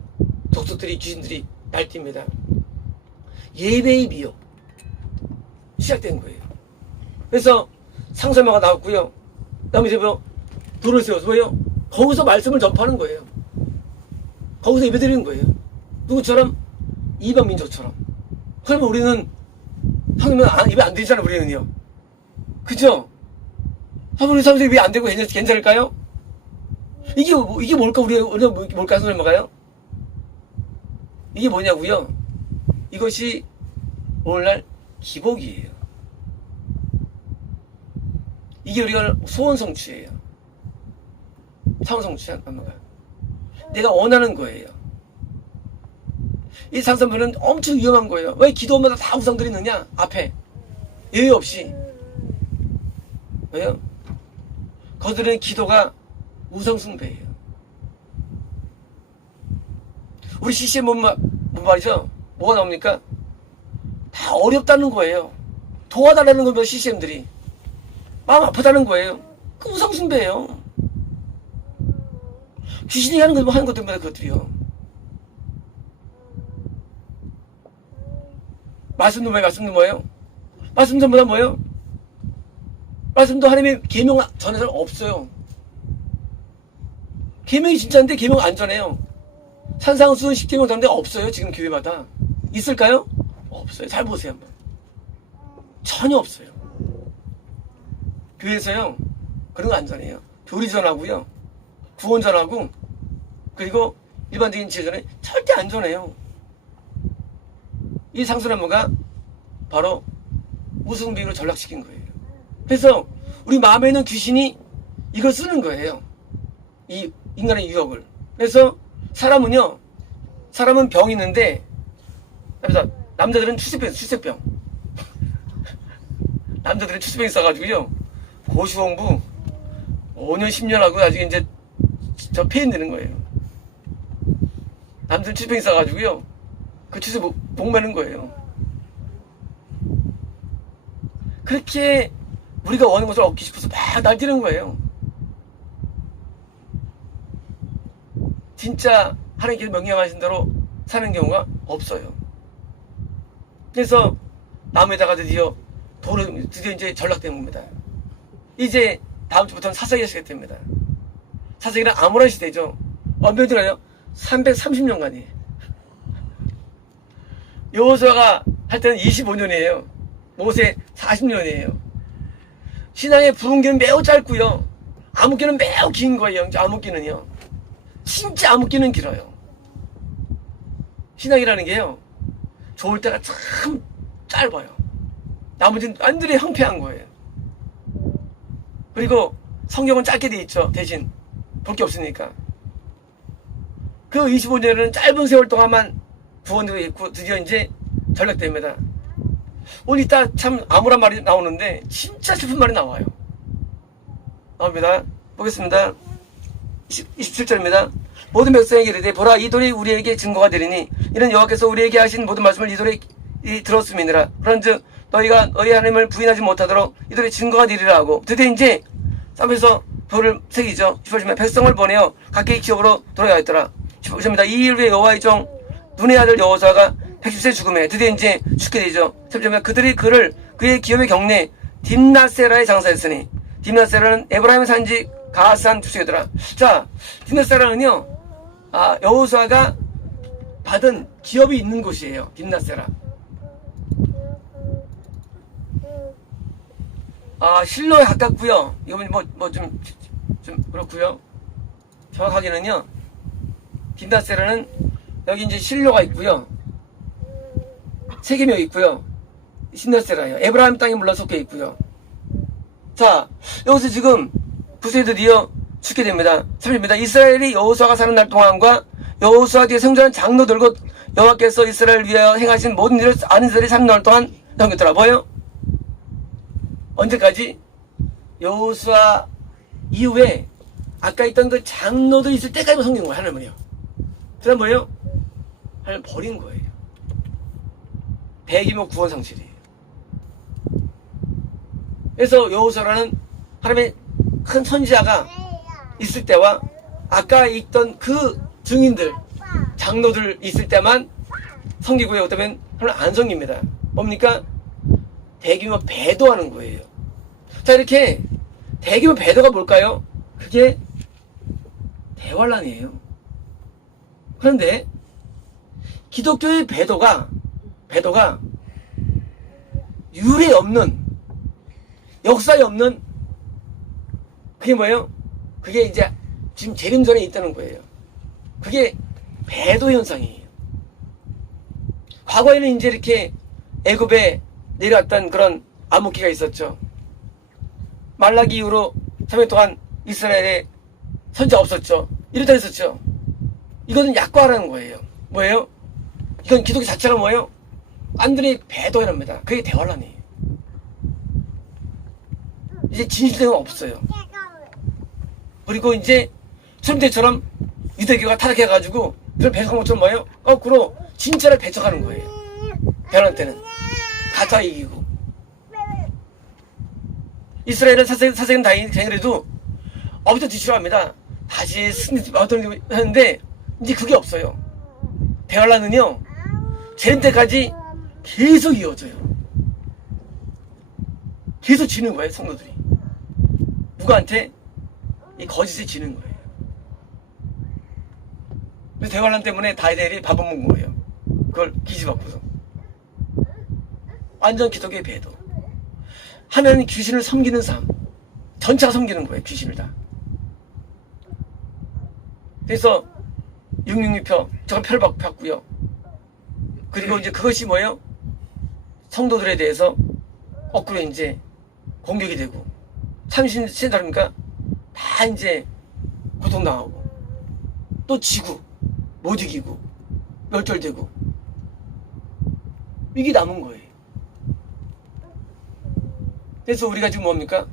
족속들이 귀신들이 날뜁니다. 예배의 미혹 시작된 거예요. 그래서 상설마가 나왔고요. 그다음에 이제 뭐 돌을 세워서 뭐예요? 거기서 말씀을 전파하는 거예요. 거기서 예배 드리는 거예요. 누구처럼? 이방 민족처럼. 그러면 우리는 하면 예배 안 되잖아. 우리는요. 그죠? 우리 사람들이 예배 안 되고 괜찮을까요? 이게 뭘까? 우리가 뭘까? 설마가요? 이게 뭐냐고요? 이것이 오늘날 기복이에요. 이게 우리가 소원 성취예요. 상원 성취한 엄마가 내가 원하는 거예요. 이 상선부는 엄청 위험한 거예요. 왜 기도마다 다 우상들이 있느냐? 앞에 예외 없이. 왜요? 거들은 기도가 우상숭배예요. 우리 CCM 뭔 말이죠? 뭐가 나옵니까? 다 어렵다는 거예요. 도와달라는 겁니다. CCM들이 마음 아프다는 거예요. 그 우상숭배예요. 귀신이 하는 것들입니다. 그것들이요. 말씀도 뭐예요? 말씀 전보다 뭐예요? 말씀도 하나님의 계명 전에는 없어요. 계명이 진짜인데 계명 안 전해요. 산상수훈 10계명 전데 없어요. 지금 교회마다. 있을까요? 없어요. 잘 보세요 한번. 전혀 없어요. 교회에서요 그런 거 안 전해요. 교리 전하고요, 구원 전하고, 그리고 일반적인 지혜 전에 절대 안 전해요. 이 상수나무가 바로 우상숭배로 전락시킨 거예요. 그래서 우리 마음에 있는 귀신이 이걸 쓰는 거예요. 이 인간의 유혹을. 그래서 사람은 병이 있는데, 남자들은 출세병. 남자들은 출세병이 있어가지고요. 고시공부 5년, 10년 하고 나중에 이제 저 폐인되는 거예요. 남자들은 출세병이 있어가지고요. 그 출세 목매는 거예요. 그렇게 우리가 원하는 것을 얻기 싶어서 막 날뛰는 거예요. 진짜 하나님께서 명령하신 대로 사는 경우가 없어요. 그래서 나무에다가 드디어 이제 전락된 겁니다. 이제 다음 주부터는 사사기가 시작됩니다. 사사기는 아모란 시대죠. 몇 년이요? 330년간이에요. 여호수아가 할 때는 25년이에요. 모세 40년이에요. 신앙의 부흥기는 매우 짧고요. 암흑기는 매우 긴 거예요. 암흑기는요. 진짜 암흑기는 길어요. 신앙이라는 게요. 좋을 때가 참 짧아요. 나머지는 완전히 황폐한 거예요. 그리고 성경은 짧게 돼 있죠. 대신 볼 게 없으니까. 그 25년은 짧은 세월 동안만 구원되고 있고 드디어 이제 전락됩니다. 오늘 이따 참 암울한 말이 나오는데 진짜 슬픈 말이 나와요. 나옵니다. 보겠습니다. 27절입니다. 모든 백성에게 이르되 보라 이 돌이 우리에게 증거가 되리니 이는 여호와께서 우리에게 하신 모든 말씀을 이 돌이 들었음이니라. 그런즉 너희가 너희 하나님을 부인하지 못하도록 이 돌이 증거가 되리라 하고 드디어 이제 쌈에서 돌을 새기죠. 18절입니다. 백성을 보내어 각기 기업으로 돌아가였더라. 19절입니다. 이 일 후에 여호와의 종 눈의 아들 여호수아가 110세 죽음에 드디어 이제 죽게 되죠. 3절입니다. 그들이 그의 기업의 경내 딥나세라에 장사했으니 딥나세라는 에브라임의 산지 가스한 주석이더라. 자, 딥나세라는요, 여호수아가 받은 기업이 있는 곳이에요. 딥나세라. 실로에 가깝고요. 이건 좀 그렇고요. 정확하게는요, 딥나세라는 여기 이제 실로가 있고요. 세계명 있고요. 딥나세라예요. 에브라임 땅에 물러섞여 있고요. 자, 여기서 지금 부세들이요 죽게 됩니다. 3절입니다. 이스라엘이 여호수아가 사는 날 동안과 여호수아 뒤에 생존한 장로들 곧 여호와께서 이스라엘을 위하여 행하신 모든 일을 아는 자들이 3년 동안 넘겼더라. 뭐예요? 언제까지? 여호수아 이후에 아까 있던 그 장로들 있을 때까지만 섬긴 거예요. 하나님은요. 그 다음 뭐예요? 하나님 버린 거예요. 대규모 구원 상실이에요. 그래서 여호수아라는 하나님의 큰 선지자가 있을 때와 아까 있던 그 증인들, 장로들 있을 때만 섬기고요. 그다음엔 하나님 안 섬깁니다. 뭡니까? 대규모 배도하는 거예요. 자, 이렇게 대규모 배도가 뭘까요? 그게 대환란이에요. 그런데 기독교의 배도가 유례 없는, 역사에 없는, 그게 뭐예요? 그게 이제 지금 재림전에 있다는 거예요. 그게 배도 현상이에요. 과거에는 이제 이렇게 애굽에 내려왔던 그런 암흑기가 있었죠. 말라기 이후로 3년 동안 이스라엘에 선지자 없었죠. 이러다 있었죠. 이거는 약과라는 거예요. 뭐예요? 이건 기독교 자체가 뭐예요? 완전히 배도해랍니다. 그게 대환란이에요. 이제 진실된 건 없어요. 그리고 이제 처음 때처럼 유대교가 타락해가지고 그런 배척한 것처럼 뭐예요? 거꾸로 진짜를 배척하는 거예요. 변한 때는 가짜 이기고 이스라엘은 사세금 다행이라도 어부터 뒤출합니다. 다시 승리 하는데 이제 그게 없어요. 대환란은요 재림 때까지 계속 이어져요. 계속 지는 거예요. 성도들이 누구한테? 이 거짓에 지는 거예요. 그래서 대환란 때문에 다니엘이 밥을 먹은 거예요. 그걸 기지받고서 완전 기독교의 배도. 하나님 귀신을 섬기는 삶, 전체가 섬기는 거예요. 귀신을 다. 그래서 666표 저건 표를 받고요. 그리고 이제 그것이 뭐예요? 성도들에 대해서 거꾸로 이제 공격이 되고 신자입니까? 다 이제 고통당하고 또 지고 못 이기고 멸절되고 이게 남은 거예요. 그래서 우리가 지금 뭡니까?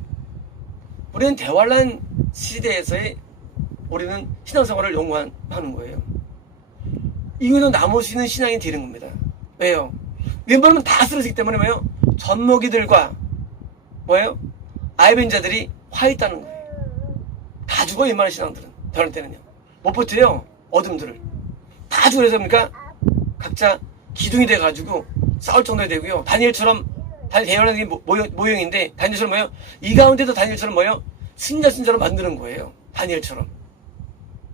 우리는 대환란 시대에서의 우리는 신앙생활을 연구하는 거예요. 이거는 남을 수 있는 신앙이 되는 겁니다. 왜요? 웬만하면 다 쓰러지기 때문에 뭐예요? 젖먹이들과 뭐예요? 아이벤자들이 화 있다는 거예요. 다 죽어요, 웬만한 신앙들은. 대환란 때는요. 못 버텨요, 어둠들을. 다 죽어서 뭡니까? 각자 기둥이 돼가지고 싸울 정도가 되고요. 다니엘처럼 대환란이 모형인데 다니엘처럼 뭐예요? 이 가운데도 다니엘처럼 뭐예요? 승자신자로 만드는 거예요. 다니엘처럼.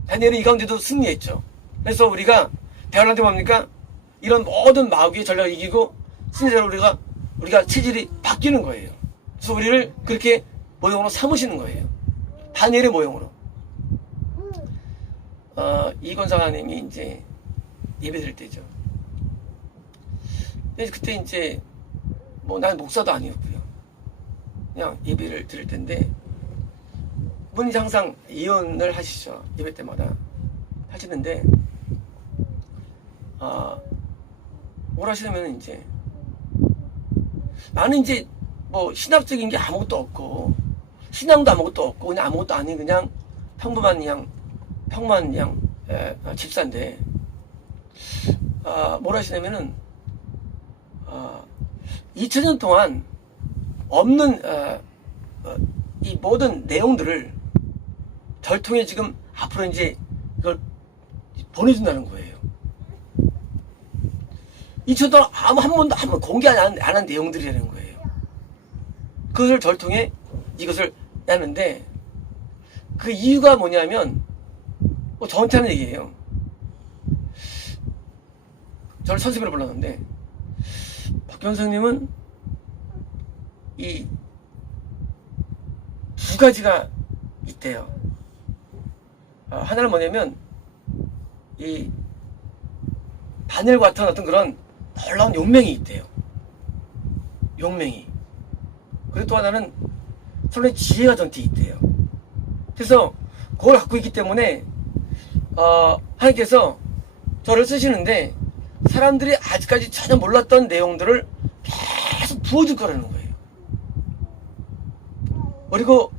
다니엘은 이 가운데도 승리했죠. 그래서 우리가 대환란 때 뭡니까? 이런 모든 마귀의 전략을 이기고 승자로 우리가 체질이 바뀌는 거예요. 그래서 우리를 그렇게 모형으로 삼으시는 거예요. 다니엘의 모형으로. 이권사님이 이제 예배 드릴 때죠. 그때 이제 난 목사도 아니었고요. 그냥 예배를 드릴 텐데 분이 항상 예언을 하시죠. 예배 때마다 하시는데 뭘 하시냐면 이제 나는 이제 뭐 신학적인 게 아무것도 없고 신앙도 아무것도 없고 그냥 아무것도 아닌 그냥 평범한 집사인데 뭘 하시냐면은 2000년 동안 없는 이 모든 내용들을 절 통해 지금 앞으로 이제 이걸 보내준다는 거예요. 2000년 동안 한 번도 공개 안 한 내용들이라는 거예요. 그것을 절 통해 이것을 하는데 그 이유가 뭐냐면 저한테 하는 얘기예요. 저를 선생님으로 불렀는데 박경 선생님은 이 두 가지가 있대요. 하나는 뭐냐면 이 바늘 같은 어떤 그런 놀라운 용맹이 있대요. 용맹이. 그리고 또 하나는 서로의 지혜가 전체 있대요. 그래서 그걸 갖고 있기 때문에 하나님께서 저를 쓰시는데 사람들이 아직까지 전혀 몰랐던 내용들을 계속 부어줄 거라는 거예요. 그리고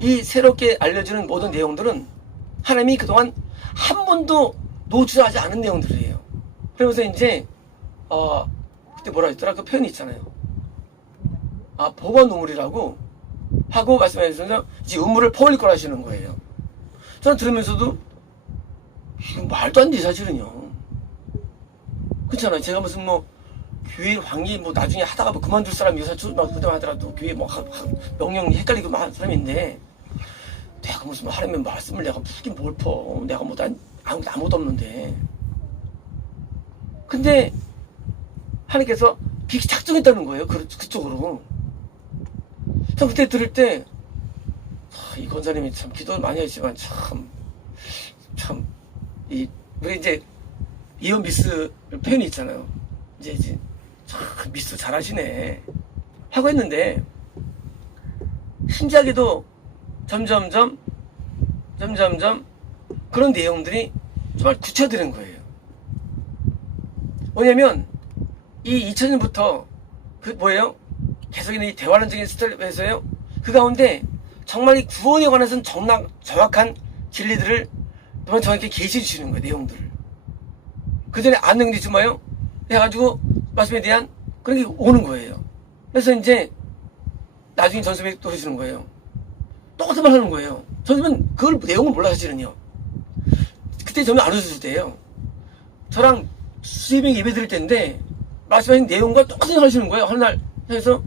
이 새롭게 알려주는 모든 내용들은 하나님이 그동안 한 번도 노출하지 않은 내용들이에요. 그러면서 이제 그때 뭐라 했더라? 그 표현이 있잖아요. 보건 우물이라고 하고 말씀해 주셔서 이제 우물을 퍼올릴 거라 하시는 거예요. 저는 들으면서도 이거 말도 안 돼, 사실은요. 그렇잖아요. 제가 무슨 교회 황리 나중에 하다가 그만둘 사람이 그때 하더라도 교회 명령이 헷갈리고 한 사람인데 내가 무슨 하나님의 말씀을 내가 푸긴 뭘 퍼. 내가 아무것도 없는데. 근데 하나님께서 그게 작정했다는 거예요. 그쪽으로. 저 그때 들을 때 이 권사님이 참 기도를 많이 하시지만 우리 이제 이혼 미스 표현이 있잖아요. 이제 미스 잘하시네 하고 했는데 신기하게도 점점점 그런 내용들이 정말 굳혀지는 거예요. 뭐냐면 이 2000년부터 그 뭐예요? 계속 있는 이 대환란적인 스타일에서요. 그 가운데 정말 이 구원에 관해서는 정확한 진리들을 너무 정확히 계시해 주시는 거예요. 내용들을. 그 전에 안 능력이 있으면요. 해가지고 말씀에 대한 그런 게 오는 거예요. 그래서 이제 나중에 전수님이 또 해주는 거예요. 똑같은 말 하는 거예요. 전수님은 그걸 내용을 몰라 사실은요. 그때 저는 안 웃었을 때예요. 저랑 수십 명 예배 드릴 때인데 말씀하신 내용과 똑같은 걸 하시는 거예요. 어느 날 해서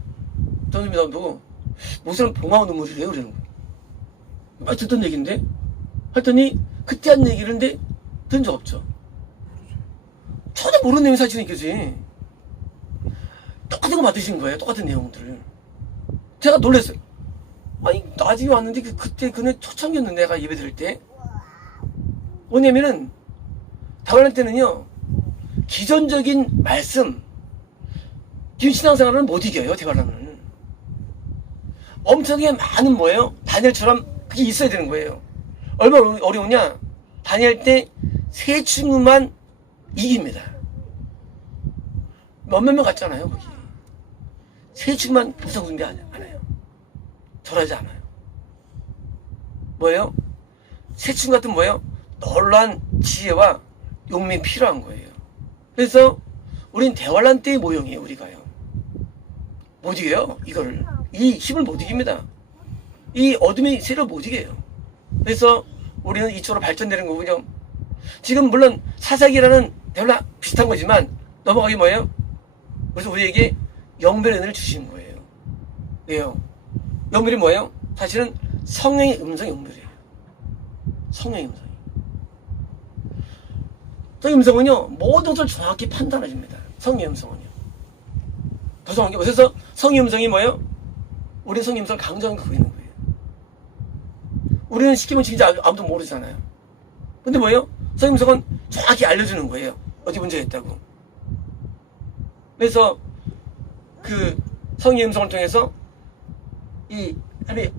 전수님이 나보고 목사는 봉화와 눈물이래요. 그러는 거예요. 듣던 얘기인데 했더니 그때 한 얘기를 근데 들은 적 없죠. 전혀 모르는 내용이 사실이니까지 똑같은 거 받으신 거예요. 똑같은 내용들을. 제가 놀랐어요. 아니 나중에 왔는데 그때 그네 초창기였는데 내가 예배 드릴 때 뭐냐면은 대환란 때는요 기존적인 말씀 기존 신앙생활은 못 이겨요. 대환란은 엄청나게 많은 뭐예요? 다니엘처럼 그게 있어야 되는 거예요. 얼마나 어려우냐? 다니엘 때 세 친구만 이깁니다. 몇몇 명 갔잖아요, 거기. 세 친구만 우상숭배 안 해요. 절하지 않아요. 뭐예요? 세 친구 같은 뭐예요? 놀라운 지혜와 용맹이 필요한 거예요. 그래서 우린 대환란 때의 모형이에요, 우리가요. 못 이겨요, 이거를. 이 힘을 못 이깁니다. 이 어둠의 세력을 못 이겨요. 그래서 우리는 이쪽으로 발전되는 거군요. 지금 물론 사사기라는 대환란 비슷한 거지만 넘어가기 뭐예요? 그래서 우리에게 영별의 은혜를 주신 거예요. 왜요? 영별이 뭐예요? 사실은 성령의 음성이 영별이에요. 성령의 음성이. 성령의 음성은요, 모든 것을 정확히 판단해줍니다. 성령의 음성은요. 더 정확히. 그래서 성령의 음성이 뭐예요? 우리는 성령의 음성을 강조하는 거 있는 거예요. 우리는 시키면 진짜 아무도 모르잖아요. 근데 뭐예요? 성령의 음성은 정확히 알려주는 거예요. 어디 문제가 있다고. 그래서 그 성령의 음성을 통해서 이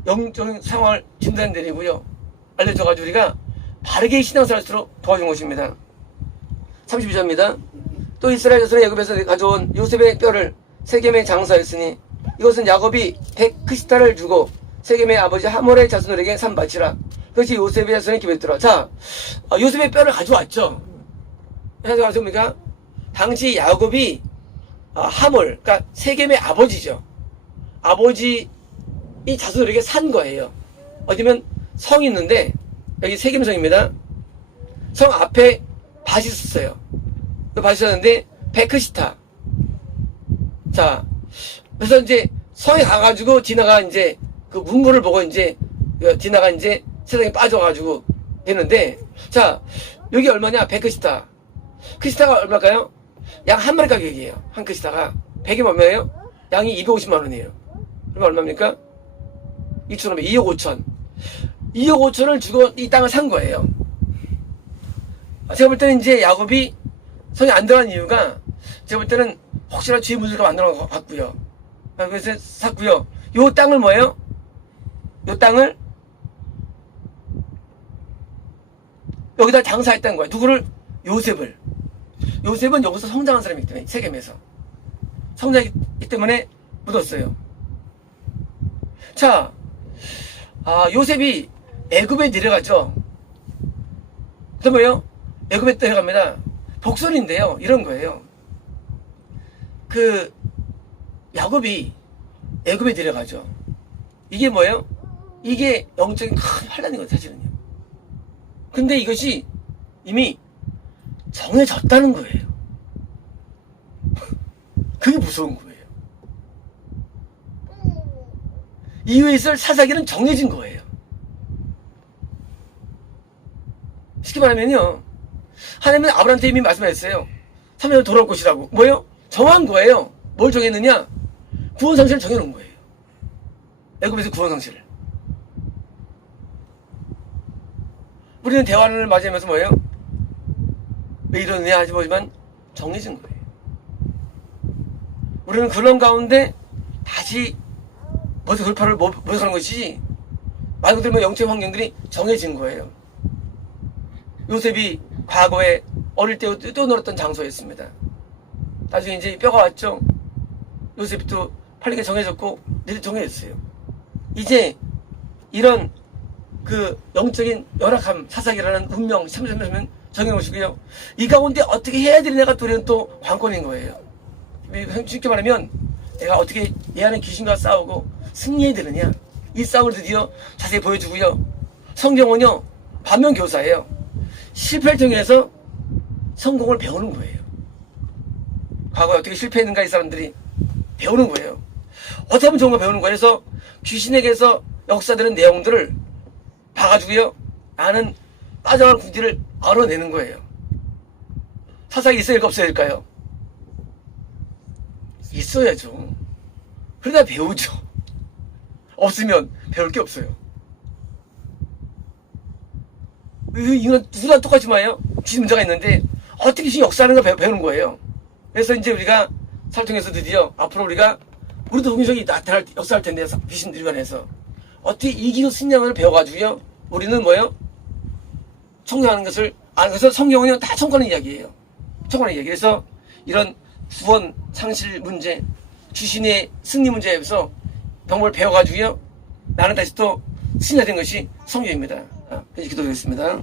영적인 상황을 진단내리고요. 알려줘가지고 우리가 바르게 신앙생활 할수록 도와준 것입니다. 32절입니다. 또 이스라엘 자손의 애굽에서 가져온 요셉의 뼈를 세겜에 장사했으니 이것은 야곱이 백크시타를 주고 세겜의 아버지 하몰의 자손들에게 산바치라. 그것이 요셉의 자손의 기별더라. 자, 요셉의 뼈를 가져왔죠. 가져왔습니까? 당시 야곱이 하몰, 그러니까 세겜의 아버지죠. 아버지 이 자손들에게 산 거예요. 어디면 성이 있는데 여기 세겜성입니다. 성 앞에 밭이 있었어요. 그 밭이 있었는데 베크시타. 자, 그래서 이제 성에 가가지고 디나가 이제 그 문물을 보고 이제 디나가 이제 세상에 빠져가지고 되는데, 자, 여기 얼마냐? 베크시타. 크시타가 얼마일까요? 양 한 마리 가격이에요. 한 크시타가 100이면 얼마예요? 양이 250만 원이에요. 그러면 얼마입니까? 2,500, 2억 5천. 2억 5천을 주고 이 땅을 산 거예요. 제가 볼 때는 이제 야곱이 성에 안 들어간 이유가, 제가 볼 때는 혹시나 주의 문제가 만들어 놓은 것 같고요. 그래서 샀고요. 요 땅을 뭐예요? 요 땅을 여기다 장사했다는 거예요. 누구를? 요셉을. 요셉은 여기서 성장한 사람이기 때문에, 세겜에서 성장했기 때문에 묻었어요. 자, 요셉이 애굽에 내려가죠. 그래서 뭐예요? 애굽에 내려갑니다. 복선인데요, 이런 거예요. 그 야곱이 애굽에 내려가죠. 이게 뭐예요? 이게 영적인 큰 환란인 거예요, 사실은요. 근데 이것이 이미 정해졌다는 거예요. 그게 무서운 거예요. 이후에 있을 사사기는 정해진 거예요. 쉽게 말하면요, 하나님은 아브라함한테 이미 말씀하셨어요. 3년을 돌아올 것이라고. 뭐예요? 정한 거예요. 뭘 정했느냐? 구원 상실을 정해놓은 거예요. 애굽에서 구원 상실을. 우리는 대환을 맞이하면서 뭐예요? 왜 이러느냐 하지 보지만 정해진 거예요. 우리는 그런 가운데 다시 먼저 돌파를 모색하는 것이지, 말 그대로 영적 환경들이 정해진 거예요. 요셉이 과거에 어릴 때 또 놀았던 장소였습니다. 나중에 이제 뼈가 왔죠. 요셉이 또 팔리게 정해졌고 늘 정해졌어요. 이제 이런 그 영적인 열악함, 사사기라는 운명, 참으면 정해놓으시고요. 이 가운데 어떻게 해야 되느냐가 또 우리는 또 관건인 거예요. 쉽게 말하면 내가 어떻게 내 안에 귀신과 싸우고 승리해야 되느냐, 이 싸움을 드디어 자세히 보여주고요. 성경은요, 반면교사예요. 실패를 통해서 성공을 배우는 거예요. 과거에 어떻게 실패했는가 이 사람들이 배우는 거예요. 어떻게 하면 좋은가 배우는 거예요. 그래서 귀신에게서 역사되는 내용들을 봐가지고요, 나는 빠져간 구디를 알아내는 거예요. 사사기 있어야 될까 없어야 될까요? 있어야죠. 그러다 배우죠. 없으면 배울 게 없어요. 이건 누구나 똑같이 말이에요. 귀신 문제가 있는데 어떻게 귀신이 역사하는 걸 배우는 거예요. 그래서 이제 우리가 살통해서 드디어 앞으로 우리가 우리도 동정이 나타날 역사할 텐데 귀신들에 관해서 어떻게 이기고 승량을 배워가지고요 우리는 뭐예요? 청구하는 것을 아는 것을 성경은요 다 청구하는 이야기예요. 청구하는 이야기. 그래서 이런 구원 상실 문제, 귀신의 승리 문제에서 병법을 배워가지고요 나는 다시 또 승리가 된 것이 성경입니다. 그래서 기도드리겠습니다.